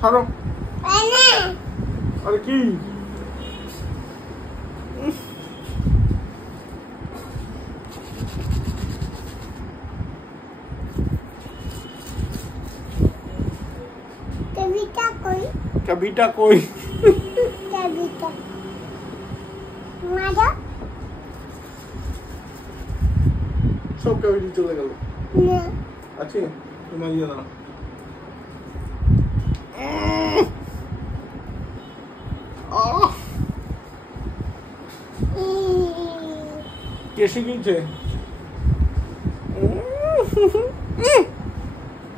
ছাড়ো। আরে কি कविता कोई कविता मारा सब कविता चले गए ना अच्छे तुम्हारी ना कैसे की थे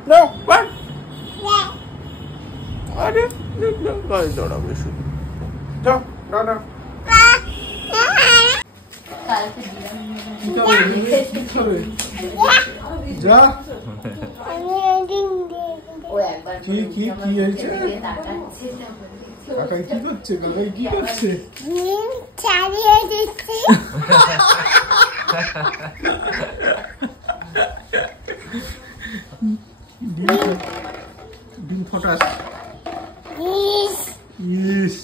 नो बट अरे गाड़ी दौड़ा बेशु जाओ डाटा जा ঠিক কি হয়েছে কাকাই কি করছে কাকাই কি করছে ছাড়িয়ে দিচ্ছে ডিম ফটাস ইস ইস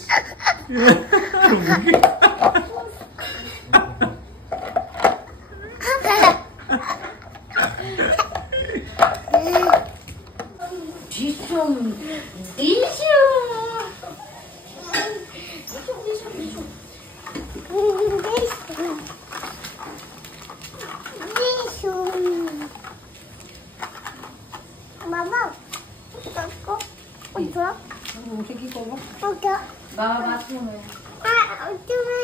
বাবা উঠে কি করবো? ওটা বাবা বাথরুমে তুমি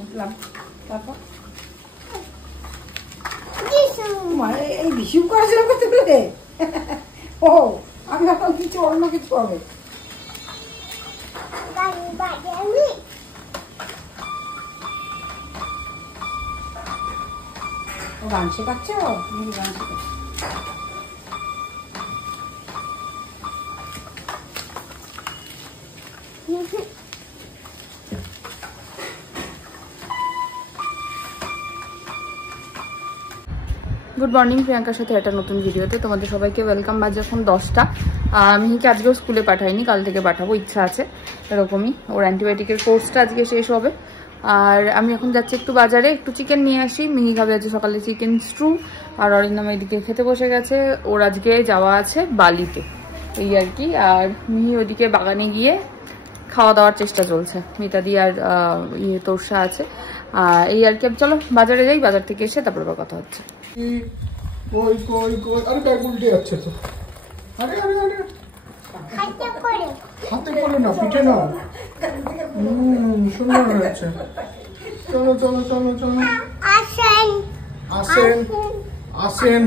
উঠলাম, তারপর মানে এই বিশু করেছিল করতে পেরে ও আমি এখন কিছু অন্য কিছু হবে। ও গান শেখাচ্ছ? তুমি গান শেখাচ্ছ? গুড মর্নিং, প্রিয়াঙ্কার সাথে একটা নতুন ভিডিওতে তোমাদের সবাইকে ওয়েলকাম। বাজে এখন 10টা। মিহিকে আজকেও স্কুলে পাঠাইনি, কাল থেকে পাঠাবো, ইচ্ছা আছে এরকমই। ওর অ্যান্টিবায়োটিকের কোর্সটা আজকে শেষ হবে। আর আমি এখন যাচ্ছি একটু বাজারে, একটু চিকেন নিয়ে আসি। মিহি খাবে আজকে সকালে চিকেন স্ট্রু, আর অরিন্দম এদিকে খেতে বসে গেছে। ওর আজকে যাওয়া আছে বালিতে, এই আর কি। আর মিহি ওদিকে বাগানে গিয়ে খাওয়া দাওয়ার চেষ্টা চলছে। মিতাদি আর তোরসা আছে, এই আর কি। চলো বাজারে যাই, বাজার থেকে এসে তারপর কথা হচ্ছে। কই কই কই আরে ব্যাগ উল্টে যাচ্ছে তো। আরে আরে আরে হাতে করে না, পিঠে না। সুন্দর হয়েছে। চলো চলো চলো চলো। আসেন আসেন আসেন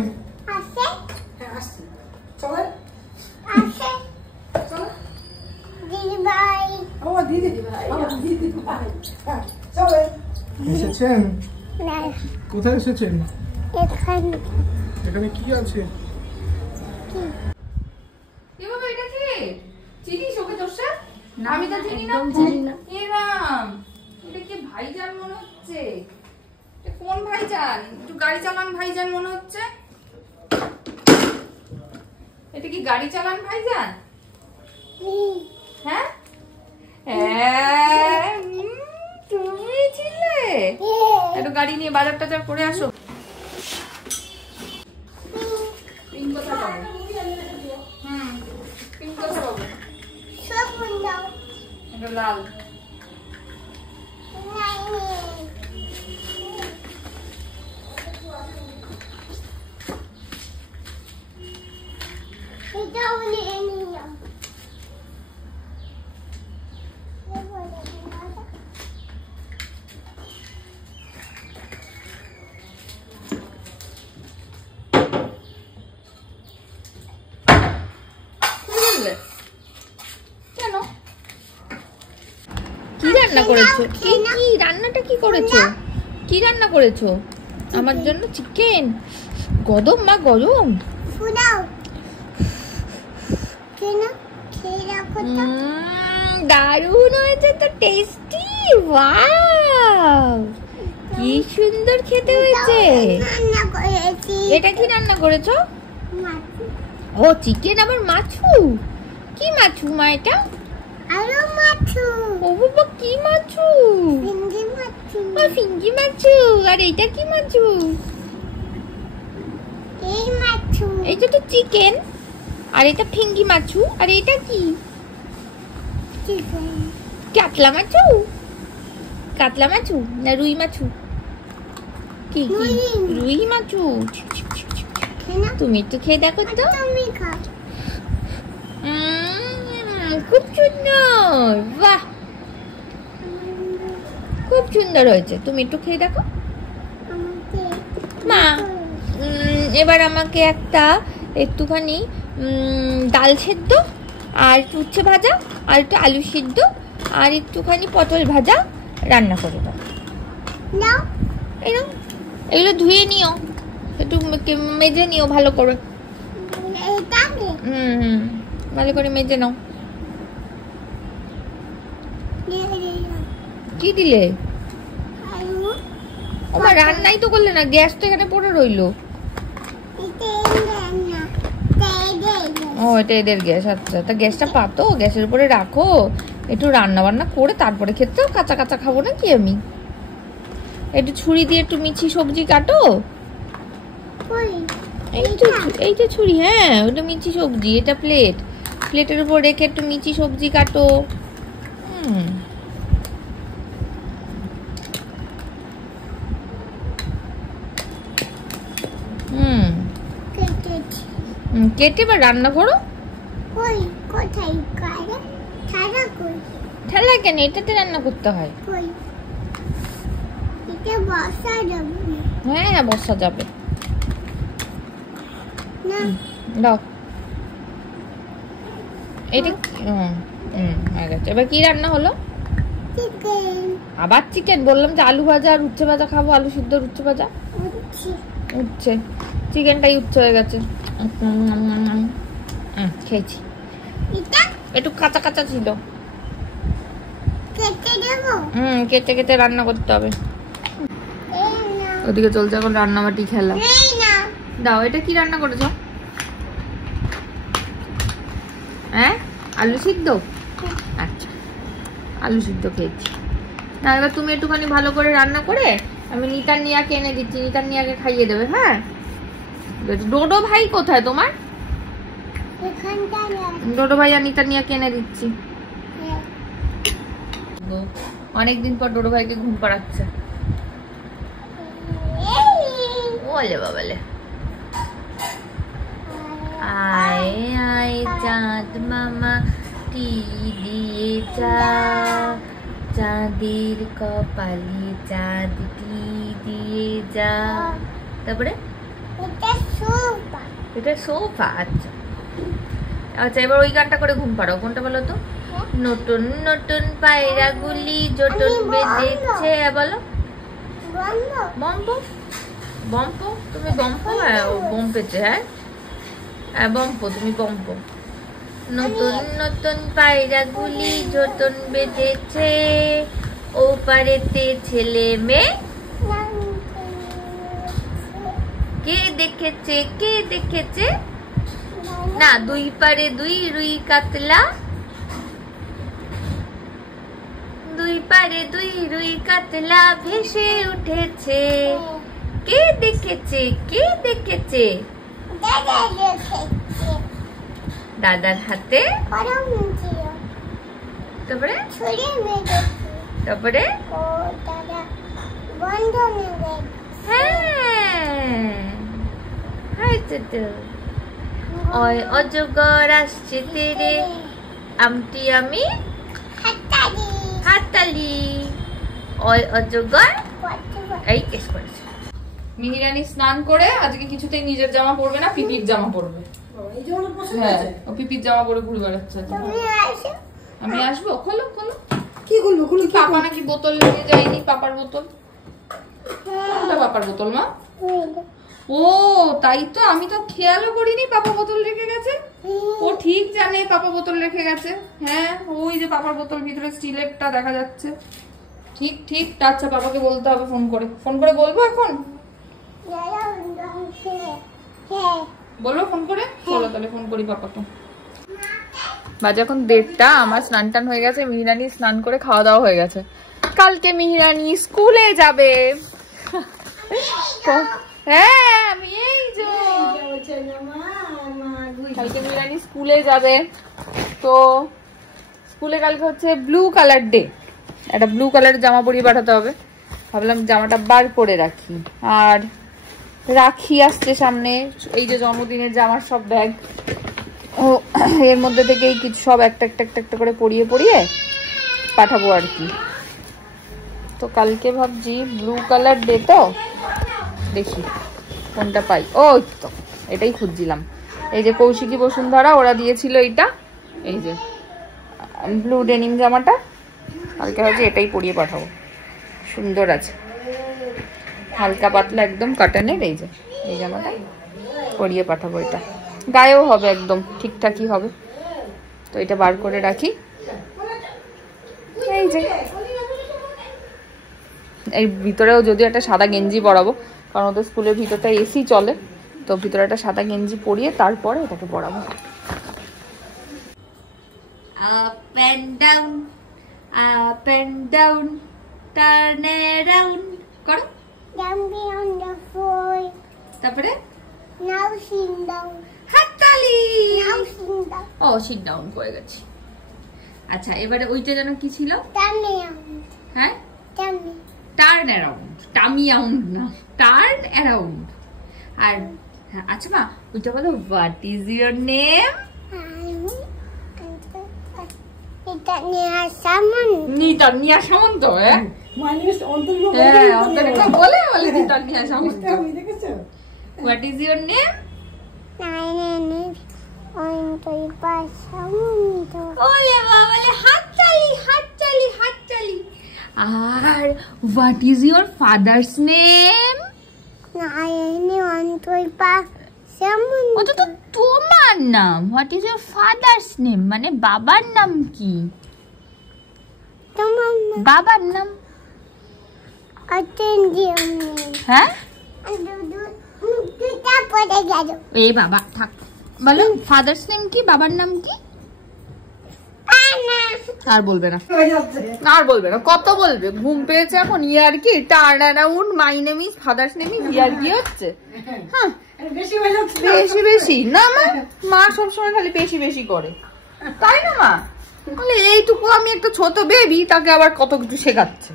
আসেন হ্যাঁ আসছি, চলে আসেন দিদি ভাই ও দিদি ভাই, দিদি ভাই হ্যাঁ চলে। এসেছেন? না কোথায় এসেছেন? এখানে এখানে কি আছে? এটা কি চিনিস ওকে তোরসা? আমি তো চিনি না। এরাম এটা কি ভাইজান মনে হচ্ছে? এটা কোন ভাইজান? একটু গাড়ি চালান ভাইজান মনে হচ্ছে। এটা কি গাড়ি চালান ভাইজান? হ্যাঁ তুমি ছিলে? একটু গাড়ি নিয়ে বাজার টাজার করে আসো। পিন কোথায় পাবো? পিন কোথায় পাবো? সব দাও এটা লাল। নাই এটা বলি নিলাম কেন? কি রান্না করেছো? কি কি রান্নাটা কি করেছো? কি রান্না করেছো আমার জন্য? চিকেন। গরম মা, গরম। ফুদাও কেন খেয়ে রাখো তো। দারুণ হয়েছে তো, টেস্টি। ওয়াও, কি সুন্দর খেতে হয়েছে। রান্না করেছি এটা কি রান্না করেছো? মাছ ও চিকেন আবার মাছু, কি মাছু মা এটা? আলু মাছু, ও বাবা কি মাছু? ফিঙ্গি মাছু, ও ফিঙ্গি মাছু। আর এটা কি মাছু? এই মাছু, এইটা তো চিকেন, আর এটা ফিঙ্গি মাছু। আর এটা কি? চিকেন, কাতলা মাছু? কাতলা মাছু না রুই মাছু? কি কি? রুই। রুই মাছু। কেন তুমি একটু খেয়ে দেখো তো। তুমি খাও? খুব সুন্দর, বাহ খুব সুন্দর হয়েছে। তুমি একটু খেয়ে দেখো আমাকে মা। এবার আমাকে একটুখানি ডাল সেদ্ধ আর উচ্ছে ভাজা আর একটু আলু সিদ্ধ আর একটুখানি পটল ভাজা রান্না করে দাও। নাও, এগুলো ধুয়ে নিও, একটু মেজে নিও ভালো করে। এটা নে, ভালো করে মেজে নাও। কি দিলে? আলু, আমার রান্নাই তো করলে না, গ্যাস তো এখানে পড়ে রইলো। এটা না, ও এটা এদের গ্যাস। আচ্ছা, তা গ্যাসটা পাতো, গ্যাসের উপরে রাখো, একটু রান্না বান্না করে তারপরে খেতে। কাঁচা কাঁচা খাবো না কি আমি? একটু ছুরি দিয়ে একটু মিছি সবজি কাটো। এই যে ছুরি, হ্যাঁ ওটা মিচি সবজি, এটা প্লেট, প্লেটের উপর রেখে একটু মিচি সবজি কাটো। কেটে বা রান্না করো। কই কোথায় কারে ছাড়া কই ঠেলা কেন? এটাতে রান্না করতে হয়। কই এটা বসা যাবে হ্যাঁ বসা যাবে। না, দাও এটা। হয়ে গেছে। এবার কি রান্না হলো? চিকেন আবার চিকেন? বললাম যে আলু ভাজা আর উচ্ছে ভাজা খাবো, আলু সিদ্ধ আর উচ্ছে ভাজা। উচ্ছে, চিকেনটাই উচ্ছে হয়ে গেছে। খেয়েছি। এটা একটু কাঁচা কাঁচা ছিল। কেটে দেবো, কেটে কেটে রান্না করতে হবে। এই না, ওদিকে চলছে এখন রান্নাবাটি খেলা। এই না, দাও, এটা কি রান্না করেছো? হ্যাঁ আলু সিদ্ধ। আচ্ছা, আলু সিদ্ধ খেয়েছি। না এবার তুমি একটুখানি ভালো করে রান্না করে আমি নিতার নিয়াকে এনে দিচ্ছি, নিতার নিয়াকে খাইয়ে দেবে। হ্যাঁ ডোডো ভাই কোথায় তোমার? এখানটা ডোডো ভাই আর নিতার নিয়াকে এনে দিচ্ছি। অনেকদিন পর ডোডো ভাইকে ঘুম পাড়াচ্ছে। ওলে বাবালে, আয় আয় চাঁদ মামা টি দিয়ে চা, চাঁদের কপালে চাঁদ টি দিয়ে যা। তারপরে এটা সোফা, এটা সোফা। আচ্ছা আচ্ছা, এবার ওই গানটা করে ঘুম পাড়াও। কোনটা বলো তো? নতুন নতুন পায়রা গুলি জটন বেঁধেছে। বলো বম্প বম্প। তুমি বম্প? হ্যাঁ বম্পেছে। হ্যাঁ বম্প, তুমি বম্প। নতুন নতুন পায়রা গুলি জটন বেঁধেছে, ও পারেতে ছেলে মেয়ে কে দেখেছে, কে দেখেছে? না, দুই পারে দুই রুই কাতলা, দুই পারে দুই রুই কাতলা ভেসে উঠেছে, কে দেখেছে, কে দেখেছে? দাদা দেখেছে, দাদার হাতে। গরম ছিল, তারপরে ছুরি মেরেছে, তারপরে ও দাদা বন্ধ মেরেছে। হ্যাঁ হয়েছে তো। ওই অজগর আসছে তেরে, আমটি আমি হাততালি, হাততালি। ওই অজগর কত এই কেস করেছে। মিহিরানি স্নান করে আজকে কিছুতেই নিজের জামা পরবে না, পিপির জামা পরবে। এই জন্য পছন্দ হ্যাঁ হয়েছে? ও পিপির জামা পরে ঘুরে বেড়াচ্ছে আজকে। তুমি আসো, আমি আসবো? খোলো খোলো। কি করবো? খুলে কি পাপা নাকি বোতল নিয়ে যায়নি, পাপার বোতল। কোনটা পাপার বোতল মা? ও তাই তো, আমি তো খেয়ালও করিনি পাপা বোতল রেখে গেছে। ও ঠিক জানে পাপা বোতল রেখে গেছে। হ্যাঁ ওই যে পাপার বোতল ভিতরে স্টিলেরটা দেখা যাচ্ছে। ঠিক ঠিক। আচ্ছা পাপাকে বলতে হবে ফোন করে। ফোন করে বলবো এখন? দাদা বন্ধ হয়েছে, হ্যাঁ বলো ফোন করে। চলো তাহলে ফোন করি পাপাকে। বাজে এখন 1:30, আমার স্নান টান হয়ে গেছে, মিহিরানি স্নান করে খাওয়া দাওয়া হয়ে গেছে। কালকে মিহিরানি স্কুলে যাবে। হ্যাঁ আমি এই যে কালকে মিহিরানি স্কুলে যাবে। তো স্কুলে কালকে হচ্ছে ব্লু কালার ডে, একটা ব্লু কালারের জামা পরিয়ে পাঠাতে হবে। ভাবলাম জামাটা বার করে রাখি। আর রাখি আসছে সামনে, এই যে জন্মদিনের জামার সব ব্যাগ, ও এর মধ্যে থেকে কিছু সব একটা একটা একটা একটা করে পরিয়ে পরিয়ে পাঠাবো আর কি। তো কালকে ভাবছি ব্লু কালার ডে, তো দেখি কোনটা পাই। ও তো এটাই খুঁজছিলাম, এই যে কৌশিকী বসুন্ধরা ওরা দিয়েছিল এইটা, এই যে ব্লু ডেনিম জামাটা, কালকে ভাবছি এটাই পরিয়ে পাঠাবো। সুন্দর আছে, হালকা পাতলা একদম কটনের, এই যে এই জামাটা পরিয়ে পাঠাবো। এটা গায়েও হবে, একদম ঠিকঠাকই হবে। তো এটা বার করে রাখি। এই যে এই ভিতরেও যদিও একটা সাদা গেঞ্জি পরাবো, কারণ ওদের স্কুলের ভিতরটা এসি চলে, তো ভিতরে একটা সাদা গেঞ্জি পরিয়ে তারপরে এটাকে পরাবো। Up and down, up and down, turn around করো। Jumping on the floor. তারপরে Now sit down. হাততালি। Now sit down. ও সিট ডাউন করে গেছি। আচ্ছা এবারে ওইটা যেন কি ছিল? Tummy out. হ্যাঁ Tummy. Turn around, tummy around না, টার্ন অ্যারাউন্ড। আর হ্যাঁ আচ্ছা মা ওইটা বলো, what is your name? Nitania Samanta. হ্যাঁ অন্তরিকা বলে বলে Nitania Samanta. What is your name? ওলে বাবালে হাততালি হাততালি হাততালি। আর what is your father's name? ওটা তো তোমার নাম। What is your father's name মানে বাবার নাম কি? বাবার নাম হ্যাঁ এ বাবা থাক, বলো ফাদার্স নেম কি, বাবার নাম কি? আর বলবে না, আর বলবে না, কত বলবে? ঘুম পেয়েছে এখন, ইয়ার কি turn around, my name is, father's name is, ইয়ার কি হচ্ছে? হ্যাঁ বেশি বেশি না মা, মা সবসময় খালি বেশি বেশি করে, তাই না মা? বলে এইটুকু আমি একটা ছোট বেবি, তাকে আবার কত কিছু শেখাচ্ছে।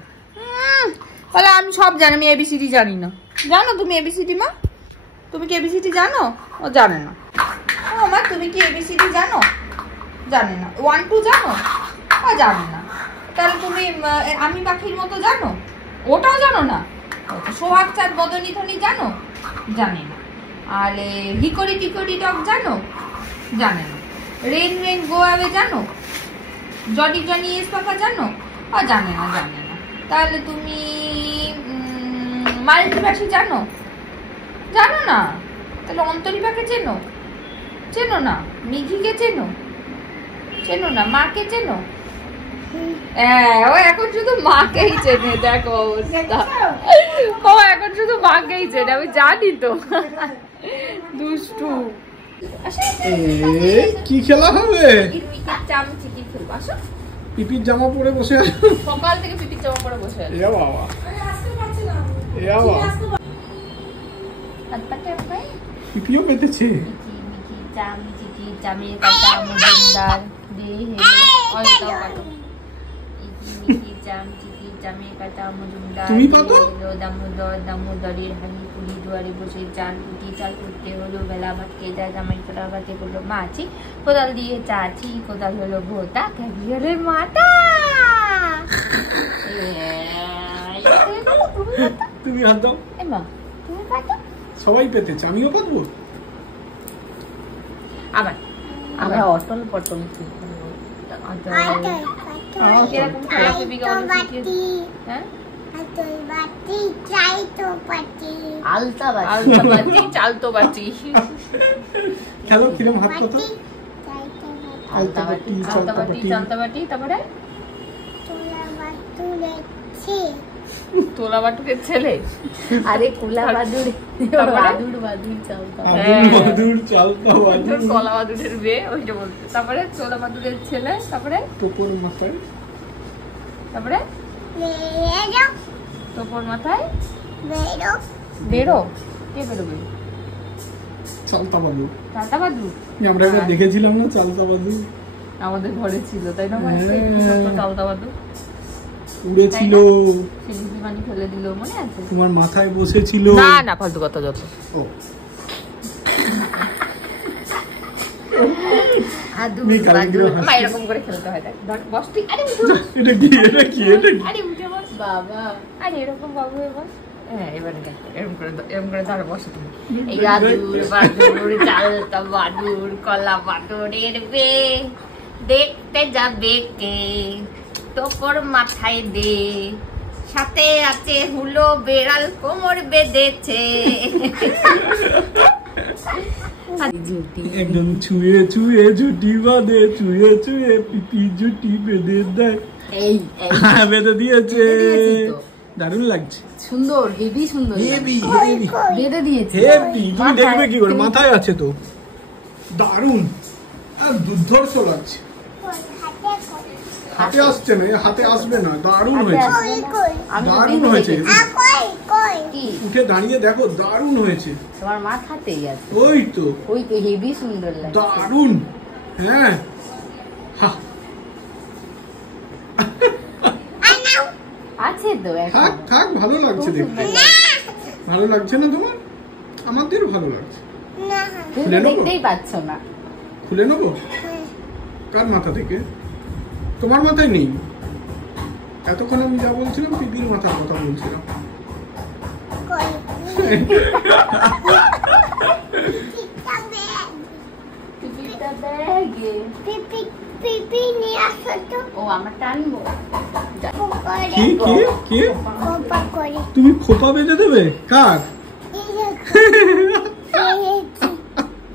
বলে আমি সব জানি, আমি এবিসিডি জানি না। জানো তুমি এবিসিডি মা? তুমি কি এবিসিডি জানো? ও জানে না। ও মা তুমি কি এবিসিডি জানো? জানে না। 1 2 জানো? ও জানে না। তাহলে তুমি আমি পাখির মতো জানো? ওটাও জানো না। সোহাগ চাঁদ বদনী ধ্বনি জানো? জানে না। আর হিকরি টিকরি টক জানো? জানে না। রেন রেন গো অ্যাওয়ে জানো? জনি জনি এস পাপা জানো? ও জানে না, জানে না। তাহলে তুমি মাল্টিভার্সি জানো? জানো না। তাহলে অন্তরিভাকে চেনো? চেনো না। মিঘিকে চেনো? চেনো না। মাকে চেনো? হ্যাঁ ও এখন শুধু মাকেই চেনে, দেখো অবস্থা। ও এখন শুধু মাকেই চেনে, আমি জানি তো। দুষ্টু। কি খেলা হবে? চামচি কি খেলবো? আসো। পিপির জামা পরে বসে আছে, সকাল থেকে পিপির জামা পরে বসে আছে। এ বাবা এ বাবা, পিপিও পেতেছে। তুমি পাতো? দামোদরের হানি পুলি দুয়ারে বসে চাল কুটি, চাল কুটতে হলো বেলা, ভাত খেয়ে যা জামাই ফোটা ভাতে করলো মাছি, কোদাল দিয়ে চাচি, কোদাল হলো ভোতা, ক্যাভিয়ারের মাথা। তুমি হাত দাও। এমা তুমি পাতো? সবাই পেতেছে, আমিও পাতবো। আবার আমরা অটল পটল কিরকম খেলা পিপি কে বলে শিখিয়েছি? হ্যাঁ আলতা বাটি, চালতো বাটি। খেলো কিরম হাত কত? আলতা বাটি, চালতা বাটি, তারপরে তোলা বাটুরের ছেলে। আরে কোলা বাদুর, বাদুর বাদুর চালতা, বাদুর চালতা বাদুর, কলা বাদুরের মেয়ে ওইটা বলছে। তারপরে তোলা বাদুরের ছেলে, তারপরে তোপর মাথায়, তারপরে বেরো তোপর মাথায় বেরো বেরো। কে বেরোবে? চালতা বাদুর। চালতা বাদুর আমরা একবার দেখেছিলাম না চালতা বাদুর, আমাদের ঘরে ছিল, তাই না? চালতা বাদুর উড়েছিল, সিলিপি পানি ফেলে দিল, মনে আছে? তোমার মাথায় বসেছিল। না না, ফালতু কথা যত। ও আদুর মেয়ে কালী বাদুর। গিয়ে হাসছে। মা এরকম করে খেলতে হয়, দেখ বস তুই। আরে উঠে বস। এটা কি, এটা কি, এটা কি? আরে উঠে বস বাবা, আরে এরকম বাবু হয়ে বস। হ্যাঁ এবারে দেখ, এরকম করে ধরো, বসো তুমি। এই আদুর বাদুর চালতা বাদুর কলা বাদুরের বে, দেখতে যাবে কে তোপর মাথায় দে, সাথে আছে হুলো বেড়াল কোমর বেঁধেছে। ঝুটি একদম ছুঁয়ে ছুঁয়ে ঝুটি বাঁধে, ছুঁয়ে ছুঁয়ে পিপি ঝুটি বেঁধে দেয়। এই হ্যাঁ, বেঁধে দিয়েছে। বেঁধে দিয়েছি তো। দারুণ লাগছে, সুন্দর, হেভি সুন্দর, হেভি কই কই বেঁধে দিয়েছে। হেভি। তুমি মাথায়। দেখবে কি করে, মাথায় আছে তো। দারুণ আর দুর্ধর্ষ লাগছে। কই হাতে কই হাতে আসছে না, হাতে আসবে না। দারুণ হয়েছে, কই কই আমি তো দারুণ বেঁধে হয়েছে। রেখেছি। কই কই কি উঠে দাঁড়িয়ে দেখো, দারুণ হয়েছে। তোমার মাথাতেই আছে, ওই তো ওই তো হেভি সুন্দর লাগে। দারুণ। হ্যাঁ, হা, আছে তো এখন। থাক থাক, ভালো লাগছে খুব দেখতে। সুন্দর লাগছে। ভালো লাগছে না তোমার? আমাদের ভালো লাগছে। না তুমি খুলে তো নেবো? দেখতেই পাচ্ছ না। খুলে নেবো? কার মাথা থেকে? তোমার মাথায় নেই। এতক্ষণ আমি যা বলছিলাম পিপির মাথার কথা বলছিলাম। কই টিকিটটা ব্যাগে। পিপি পিপি নিয়ে আসো তো ও আমরা টানবো। করে কি কি কি? কোপা করে তুমি খোপা বেঁধে দেবে? কার? এই দেখো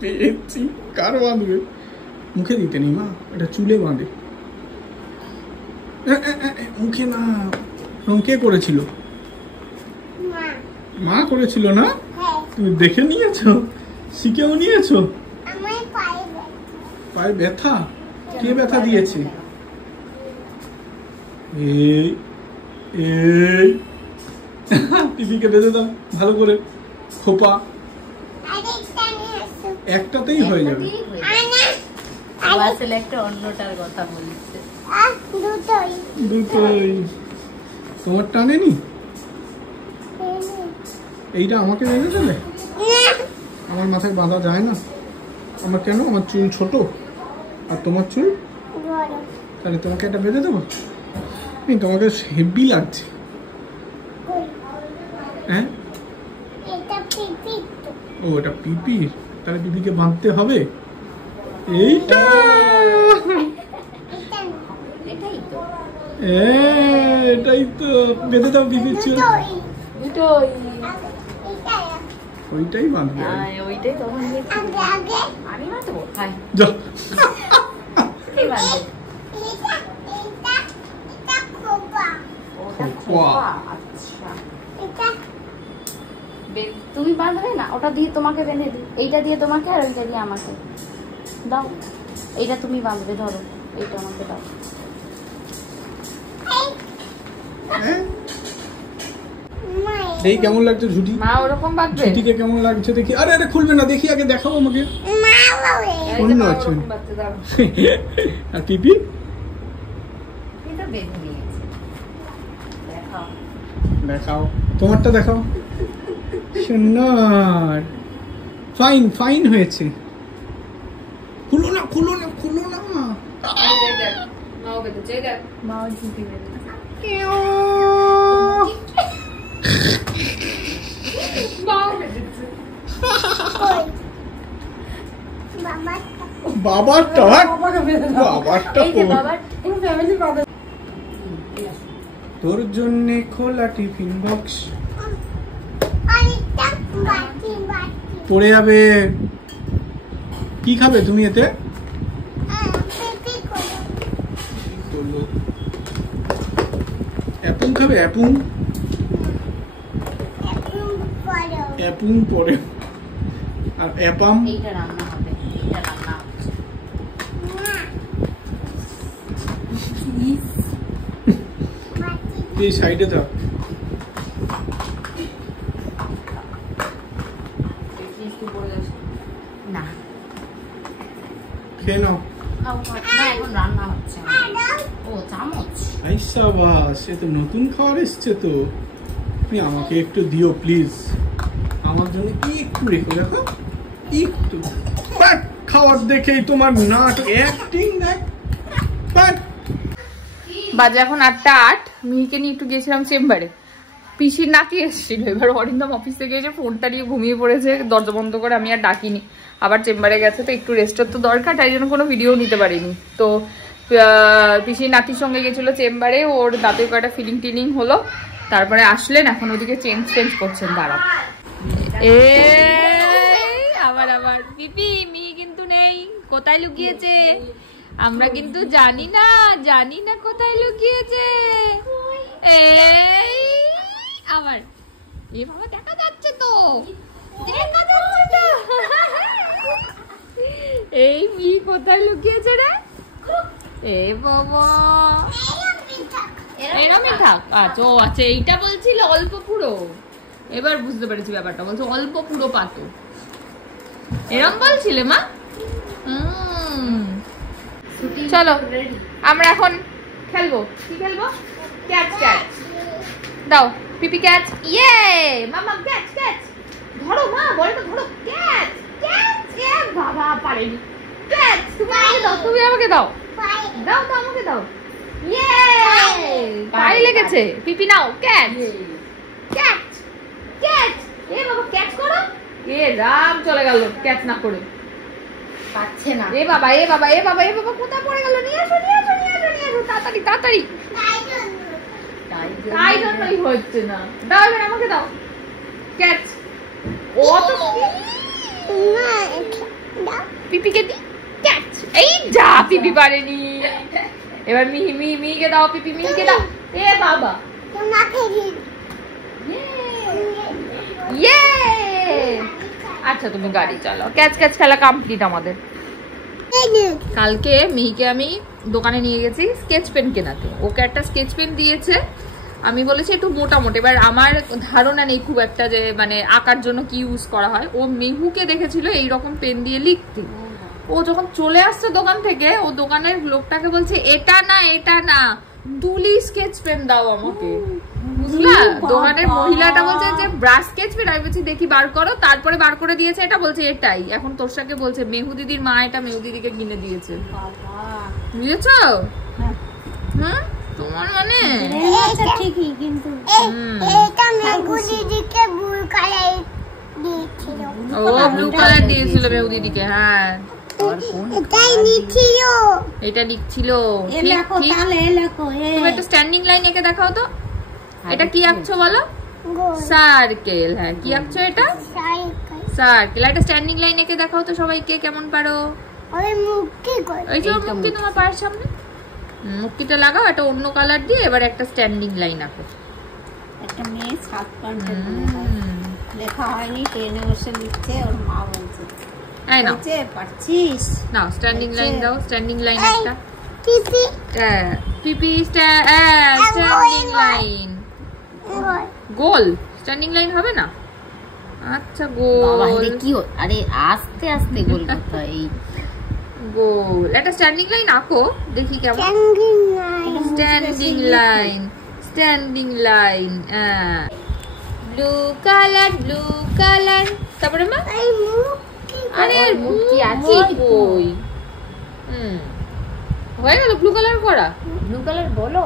পেয়েছি। কার বাঁধবে? মুখে দিতে নেই মা, এটা চুলে বাঁধে। মুখে না। কে করেছিল? মা মা করেছিল না? হ্যাঁ তুমি দেখে নিয়েছো, শিখেও নিয়েছো। আমার পায়ে ব্যথা। পায়ে ব্যথা? কে ব্যথা দিয়েছে? এই এই পিপিকে বেঁধে দাও ভালো করে, খোপা আরেকটা নিয়ে আসো একটাতেই হয়ে যাবে। একটাতেই হয়ে যাবে। আনা ও আসলে একটা অন্যটার কথা বলছে। দুটোই দুটোই। তোমার টানেনি? এইটা আমাকে বেঁধে দেবে? আমার মাথায় বাঁধা যায় না। আমার কেন? আমার চুল ছোট আর তোমার চুল, বড় তাহলে তোমাকে এটা বেঁধে দেবো? তোমাকে হেভি লাগছে। কই হ্যাঁ, এটা পিপি তো ও এটা পিপি, তাহলে পিপিকে বাঁধতে হবে। এইটা এটা না এটাই তো। এটাই তো। বেঁধে দাও পিপির চুল। দুটোই দুটোই। এটা ওইটাই বাঁধবে। ওইটাই তখন দেখছি। আগে আগে আমি না তো হাই যা। এই বাজে। এটা এটা এটা খোপা ওটা খোপা। খোপা। আচ্ছা এটা তুমি বাঁধবে না, ওটা দিয়ে তোমাকে বেঁধে দিই। এইটা দিয়ে তোমাকে আর ওইটা দিয়ে আমাকে দাও। এইটা তুমি বাঁধবে, ধরো এইটা আমাকে দাও। হ্যাঁ? মা এই কেমন লাগছে ঝুটি? মা ওরকম বাঁধবে? ঝুটিকে কেমন লাগছে দেখি। আরে আরে খুলবে না, দেখি আগে দেখাও আমাকে। মা বাবা এই যে মা আছে। ওরকম বাঁধতে দাও। আর পিপি? এটা বেঁধে নিয়েছে, দেখাও। দেখাও, তোমারটা দেখাও। সুন্দর, ফাইন ফাইন হয়েছে। খুলো না খুলো না খুলো না। এই যে দেখ, মাও বেঁধেছে, এই দেখ। মাও ঝুঁকি বেঁধেছে। মাও বেঁধেছে। কই বাবাটা বাবারটা, বাবারটা এই যে কোন? বাবার ফ্যামিলি বাবা। তোর জন্য খোলা টিফিন বক্স। আরেকটা বাটি বাটি পড়ে যাবে। কি খাবে তুমি এতে? পিপি করো অ্যাপুং খাবে? অ্যাপুং? অ্যাপুম পরে আর অ্যাপাম এইটা রান্না হবে, এইটা রান্না হচ্ছে। এই সাইডে থাক। না খেয়ে নাও। না, এখন রান্না হচ্ছে। ও চামচ, আইসা বাস, সে তো নতুন খাবার এসছে তো। তুমি আমাকে একটু দিও প্লিজ, আমার জন্য একটু রেখে রাখো একটু। বাট, খাবার দেখেই তোমার নাট অ্যাক্টিং দেখ। বাট, বাজে এখন 8:08। মিহিকে নিয়ে একটু গেছিলাম চেম্বারে, পিসির নাতি এসেছিল। এবার অরিন্দম অফিস থেকে এসে ফোনটা নিয়ে ঘুমিয়ে পড়েছে, দরজা বন্ধ করে। আমি আর ডাকিনি, আবার চেম্বারে গেছে, তো একটু রেস্টের তো দরকার, তাই জন্য কোনো ভিডিও নিতে পারিনি। তো পিসির নাতির সঙ্গে গেছিল চেম্বারে, ওর দাঁতের কয়টা ফিলিং টিলিং হলো, তারপরে আসলেন। এখন ওদিকে চেঞ্জ করছেন তারা। আবার পিপি মিহি কিন্তু নেই, কোথায় লুকিয়েছে আমরা কিন্তু জানি না কোথায় লুকিয়েছে। এই আবার এই বাবা, দেখা যাচ্ছে তো, এই মিহি কোথায় লুকিয়েছে রে? এ বাবা, এরমই থাক। আচ্ছা, ও আচ্ছা, এইটা বলছিল অল্প পুরো। এবার বুঝতে পেরেছি ব্যাপারটা, বলছো অল্প পুরো পাতো, এরম বলছিলে মা। চলো আমরা এখন খেলবো। কি খেলবো? ক্যাচ ক্যাচ দাও পিপি, ক্যাচ। ইয়ে মামা, ক্যাচ ক্যাচ ধরো মা, বলটা ধরো। ক্যাচ ক্যাচ, এ বাবা পারেনি। ক্যাচ তুমি আমাকে দাও, তুমি আমাকে দাও, দাও তো আমাকে দাও। ইয়ে পায়ে লেগেছে। পিপি নাও ক্যাচ ক্যাচ ক্যাচ। এ বাবা ক্যাচ করো। এ রাম, চলে গেল ক্যাচ না করে। পাচ্ছে না। এ বাবা এ বাবা এ বাবা এ বাবা, কোথায় পড়ে গেল? নিয়ে আসো নিয়ে আসো নিয়ে আসো নিয়ে আসো, তাড়াতাড়ি তাড়াতাড়ি। তাই জন্যই হচ্ছে না। দাও এবার আমাকে দাও ক্যাচ। ও তো পিপিকে দি ক্যাচ। এই যা, পিপি পারেনি। এবার মিহি মিহিকে দাও, পিপি মিহিকে দাও। এ বাবা, ইয়ে। আচ্ছা তুমি গাড়ি চালাও। ক্যাচ ক্যাচ খেলা কমপ্লিট আমাদের। কালকে মিহিকে আমি দোকানে নিয়ে গেছি স্কেচ পেন কেনাতে। ওকে একটা স্কেচ পেন দিয়েছে, আমি বলেছি একটু মোটামুটি। এবার আমার ধারণা নেই খুব একটা যে মানে আঁকার জন্য কি ইউজ করা হয়। ও মেহুকে দেখেছিল এইরকম পেন দিয়ে লিখতে। ও যখন চলে আসছে দোকান থেকে, ও দোকানের লোকটাকে বলছে এটা না তুলি স্কেচ পেন দাও আমাকে, বুঝলা? দোকানের মহিলাটা বলছে যে ব্রাশ স্কেচ পেন। আমি বলছি দেখি বার করো, তারপরে বার করে দিয়েছে। এটা বলছে এটাই। এখন তোর সাথে বলছে মেহু দিদির মা এটা মেহু দিদিকে কিনে দিয়েছে, বুঝেছো? হ্যাঁ তোমার মানে ঠিকই, কিন্তু এটা মেঘু দিদিকে ব্লু কালার দিয়েছিল। ও ব্লু কালার দিয়েছিল মেহু দিদিকে। হ্যাঁ এটাই নিছিল, এটা লিখছিল। তুমি একটা স্ট্যান্ডিং লাইন এঁকে দেখাও তো। এটা কি আঁকছো বলো? সার্কেল। হ্যাঁ কি আঁকছো এটা? সার্কেল। একটা স্ট্যান্ডিং লাইন এঁকে দেখাও তো সবাইকে, কেমন পারো? ওই যে মুক্তি তোমার পায়ের সামনে, মুক্তিটা লাগাও একটা অন্য কালার দিয়ে। এবার একটা স্ট্যান্ডিং লাইন আঁকো। একটা মেয়ে 7 পয়েন্টের লেখা হয়নি, ট্রেনে বসে লিখছে, ওর মা বলছে এই নাও পারছিস। নাও স্ট্যান্ডিং লাইন দাও। স্ট্যান্ডিং লাইন একটা পিপি পিপি স্ট্যান্ডিং লাইন। গোল স্ট্যান্ডিং লাইন হবে না? আচ্ছা গোল। কি আরে আস্তে আস্তে গোল করতে হয়। এই গোল একটা স্ট্যান্ডিং লাইন আঁকো দেখি কেমন। Standing line standing line. Blue colour. তারপরে মা আরে মুক্তি আছে কই? হয়ে গেল ব্লু কালার করা। ব্লু কালার বলো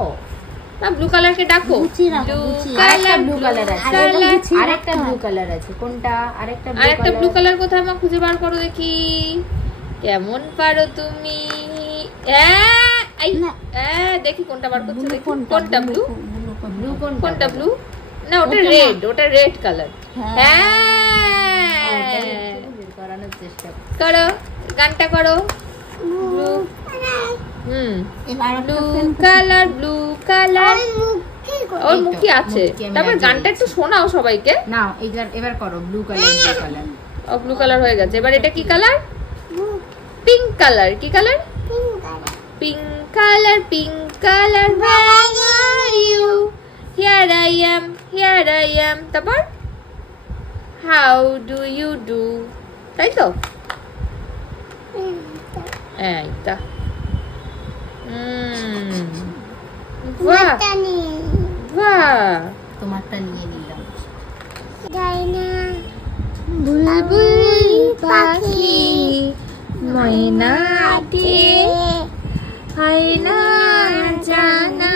না, ব্লু কালারকে ডাকো। ব্লু কালার আছে, আরেকটা ব্লু কালার আছে। কোনটা? আরেকটা ব্লু কালার কোথায় মা? খুঁজে বার করো দেখি কেমন পারো তুমি। দেখি কোনটা বার করছো দেখি। কোনটা ব্লু? কোনটা ব্লু? না ওটা রেড, ওটা রেড কালার। হ্যাঁ করানোর চেষ্টা করো, গানটা করো। ব্লু কালার ওর মুখে আছে। তারপর গানটা একটু শোনাও সবাইকে। নাও এবার করো ব্লু কালার। ও ব্লু কালার হয়ে গেছে। এবার এটা কি কালার? Pink colour. কি colour? Pink colour. Pink colour. Where are you? Here I am. Here I am. তারপর How do you do? তাই তো? এইটা। বাহ বাহ, তোমারটা নিয়ে নিলাম। বুলবুল পাখি ময়নাটি হায়না জানা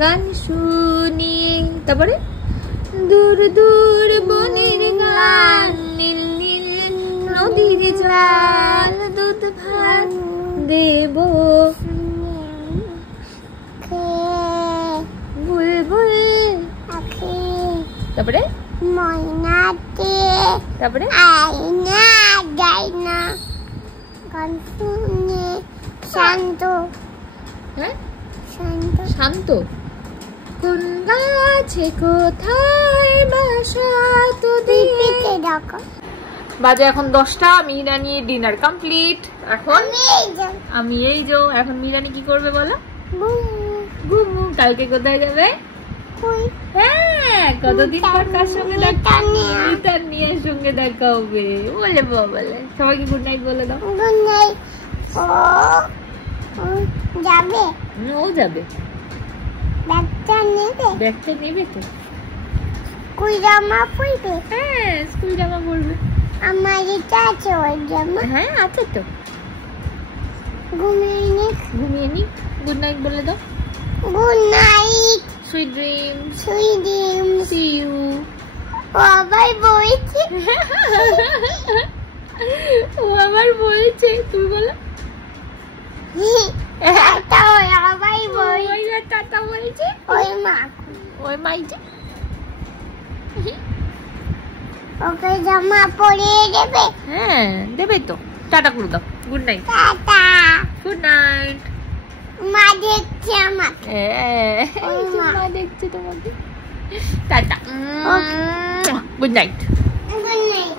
গান শুনিয়ে। তারপরে দূর দূর বনের গান, নীল নীল নদীর জল, দুধ ভাত দেব বুলবুল। তারপরে ময়নাতে তারপরে আয়না গায়না গান শুনে শান্ত। হ্যাঁ শান্ত শান্ত। কোন গাছে কোথায় বাসা তোদের? পিপিতে ডাকো। বাজে এখন 10টা। মিরানি ডিনার কমপ্লিট। এখন আমি এই যে এখন মিরানি কি করবে বলো? ঘুমু। কালকে কোথায় যাবে? হ্যাঁ, কতদিন পর কার সঙ্গে দেখা? নিয়ার সঙ্গে দেখা হবে। বলে বলে সবাইকে গুড নাইট বলে দাও। Good night. ও যাবে? ও যাবে। ব্যাগটা নেবে? ব্যাগটা নেবে তো। স্কুল জামা পরবে? হ্যাঁ, স্কুল জামা পরবে। আমার এটা আছে ওই জামা। হ্যাঁ আছে তো। ঘুমিয়ে নিক। গুড নাইট বলে দাও। Good night. Sweet dreams. Sweet dreams. See you. ও আবার বলছে। ও আবার বলছে। তুমি বলো। টাটা। ওই আবার বলছে। ওই টাটা বলছে। ওই মা। ওই মাইছে। ওকে জামা পরিয়ে দেবে? হ্যাঁ দেবে তো। টাটা করে দাও। Good night. Tata. Good night. মা দেখছে আমাকে। মা দেখছে তোমাকে। Tata. Good night. Good night.